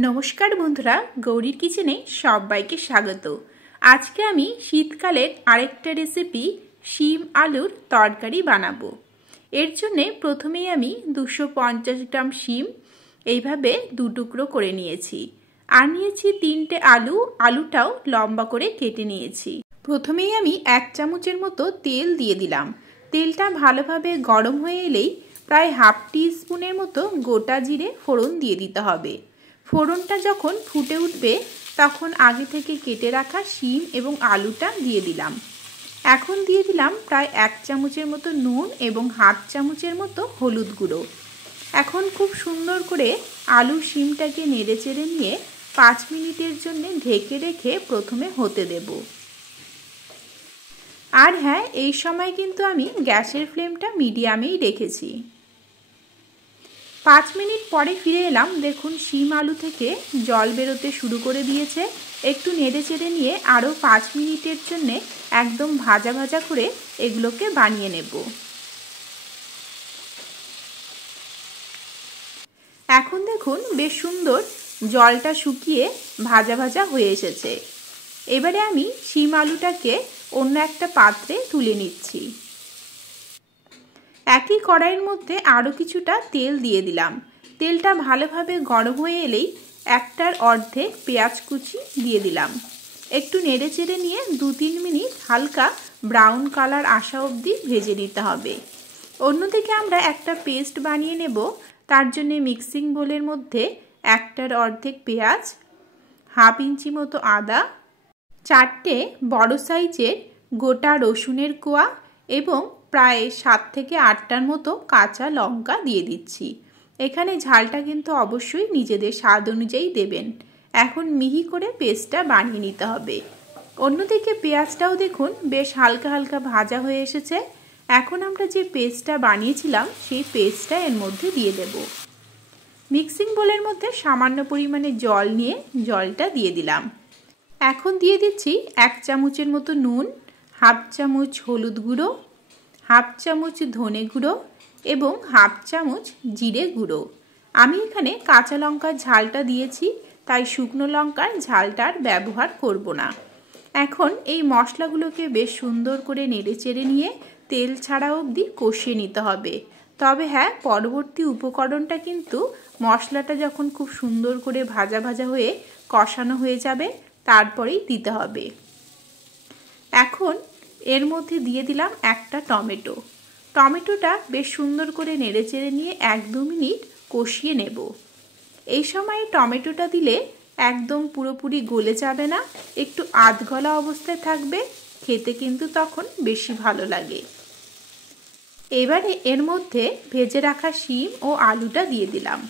नमस्कार बंधुरा गौरीर किचेने सबाइके स्वागत। आज के आमी शीतकालेर आरेकटा रेसिपि शिम आलुर तरकारी बानाबो। एर जोन्ने प्रथमेई आमी 250 ग्राम शिम एइभाबे दु टुकरो करे नियेछि आर नियेछि 3টে आलू। आलूटाओ लम्बा करे केटे नियेछि। प्रथमेई आमी 1 चामचेर मतो तेल दिये दिलाम। तेलटा भालोभाबे गरम हये एलेई प्राय हाफ टी स्पुनेर मतो गोटा जिरे फोड़न दिये दिते हबे। फोड़नटा जखन फुटे उठबे तखन आगे थेके केटे राखा शिम एबं आलूटा दिये दिलाम। एखन दिये दिलाम प्राय 1 चामचेर मतो नुन एबं हाफ चामचेर मतो हलुद गुड़ो। एखन खूब सुंदर करे आलू शिमटाके नेड़े चेड़े निये 5 मिनिटेर जन्य ढेके रेखे प्रथमे होते देब। आर हाँ, एई समय किन्तु आमी ग्यासेर फ्लेमटा मिडियामेई रेखेछि। 5 मिनिट परे फिरे एलाम। देखुन शिम आलू थेके जल बेरोते शुरू करे दिएछे। एकटू नेड़े चेड़े निये आरो 5 मिनिटेर जन्य एकदम भाजा भाजा करे एगुलोके बानिये नेब। एखन देखुन बेश सुंदर जलटा शुकिये भाजा भाजा हये एसेछे। एबारे आमी शिम आलूटाके अन्य एकटा पात्रे तुले निচ্ছি। একই কড়াইয়ের মধ্যে আরো কিছুটা তেল দিয়ে দিলাম। তেলটা ভালোভাবে গরম হয়ে এলেই একটার অর্ধেক পেঁয়াজ কুচি দিয়ে দিলাম। একটু নেড়েচেড়ে নিয়ে 2-3 মিনিট হালকা ব্রাউন কালার আসা অবধি ভেজে নিতে হবে। অন্যদিকে আমরা একটা পেস্ট বানিয়ে নেব। তার জন্য মিক্সিং বোলের মধ্যে একটার অর্ধেক পেঁয়াজ, হাফ ইঞ্চি মতো আদা, 4টে বড় সাইজের গোটা রসুনের কোয়া এবং প্রায় 7 থেকে 8টার মতো কাঁচা লঙ্কা দিয়ে দিচ্ছি। এখানে ঝালটা কিন্তু অবশ্যই নিজেদের স্বাদ অনুযায়ী দেবেন। এখন মিহি করে পেস্টটা বানিয়ে নিতে হবে। অন্যদিকে পেঁয়াজটাও দেখুন বেশ হালকা হালকা ভাজা হয়ে এসেছে। এখন আমরা যে পেস্টটা বানিয়েছিলাম সেই পেস্টটা এর মধ্যে দিয়ে দেব। মিক্সিং বোলের মধ্যে সামান্য পরিমাণে জল নিয়ে জলটা দিয়ে দিলাম। এখন দিয়ে দিচ্ছি 1 চামচের মতো নুন, হাফ চামচ হলুদ গুঁড়ো, हाफ चामच धने गुड़ो एवं हाफ चामच जिरे गुड़ो। आमी एखाने काँचा लंकार झालटा दिएछि ताई शुकनो लंकार झालटार व्यवहार करब ना। एखन एई मशलागुलोके बेश सुंदर करे नेड़ेचेड़े निये तेल छाड़ा अब्दि कषिये निते हबे। तबे हाँ, परवर्ती उपकरणटा किन्तु मशलाटा जखन खूब सुंदर करे भाजा भाजा हये कषानो हये जाबे तारपरेई दिते हबे। एखन एर मध्य दिए दिलाम एकटा टमेटो। टमेटोटा बेश सुंदर करे नेड़ेचेड़े निये 1-2 मिनिट कषिये नेब। एई समय टमेटोटा दिले एकदम पुरोपुरी गले जाबे ना, एकटू आधगला अवस्थाय थाकबे, खेते किन्तु तखन बेशी भालो लागे। एबारे एर मध्य भेजे राखा शिम ओ आलूटा दिए दिलाम।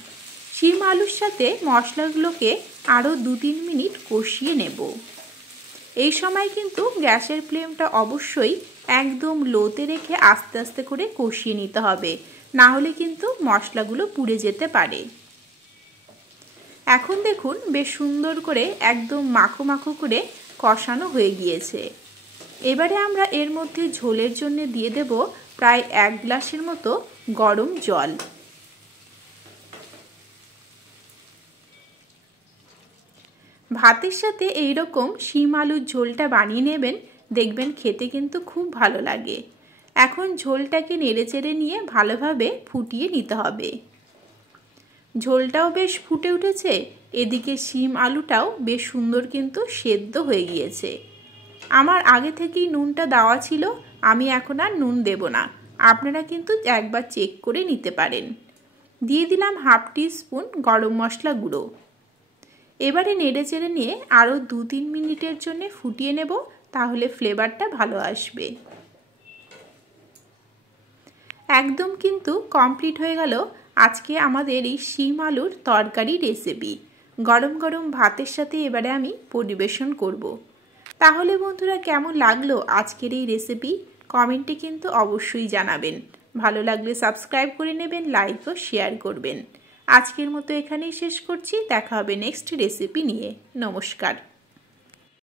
शिम आलुर साथे मशलागुलोके आरो 2-3 मिनिट कषिये नेब। এই সময় কিন্তু গ্যাসের ফ্লেমটা অবশ্যই একদম লোতে রেখে আস্তে আস্তে করে কষিয়ে নিতে হবে, না হলে কিন্তু মশলাগুলো পুড়ে যেতে পারে। এখন দেখুন বেশ সুন্দর করে একদম মাখো মাখো করে কষানো হয়ে গিয়েছে। এবারে আমরা এর মধ্যে ঝোলের জন্য দিয়ে দেব প্রায় 1 গ্লাসের মতো গরম জল। ভাতের সাথে এই রকম শিম আলুর ঝোলটা বানিয়ে নেবেন, দেখবেন খেতে কিন্তু খুব ভালো লাগে। এখন ঝোলটাকে নেড়েচেড়ে নিয়ে ভালোভাবে ফুটিয়ে নিতে হবে। ঝোলটাও বেশ ফুটে উঠেছে, এদিকে শিম আলুটাও বেশ সুন্দর কিন্তু সেদ্ধ হয়ে গিয়েছে। আমার আগে থেকেই নুনটা দেওয়া ছিল, আমি এখন আর নুন দেব না, আপনারা কিন্তু একবার চেক করে নিতে পারেন। দিয়ে দিলাম হাফ টি স্পুন গরম মশলা গুঁড়ো। এবারে নেড়েচেড়ে নিয়ে আরও 2-3 মিনিটের জন্য ফুটিয়ে নেব, তাহলে ফ্লেভারটা ভালো আসবে। একদম কিন্তু কমপ্লিট হয়ে গেল আজকে আমাদের এই শিম আলুর তরকারি রেসিপি। গরম গরম ভাতের সাথে এবারে আমি পরিবেশন করব। তাহলে বন্ধুরা কেমন লাগলো আজকের এই রেসিপি কমেন্টে কিন্তু অবশ্যই জানাবেন। ভালো লাগলে সাবস্ক্রাইব করে নেবেন, লাইক ও শেয়ার করবেন। আজকের মতো এখানেই শেষ করছি। দেখা হবে নেক্সট রেসিপি নিয়ে। নমস্কার।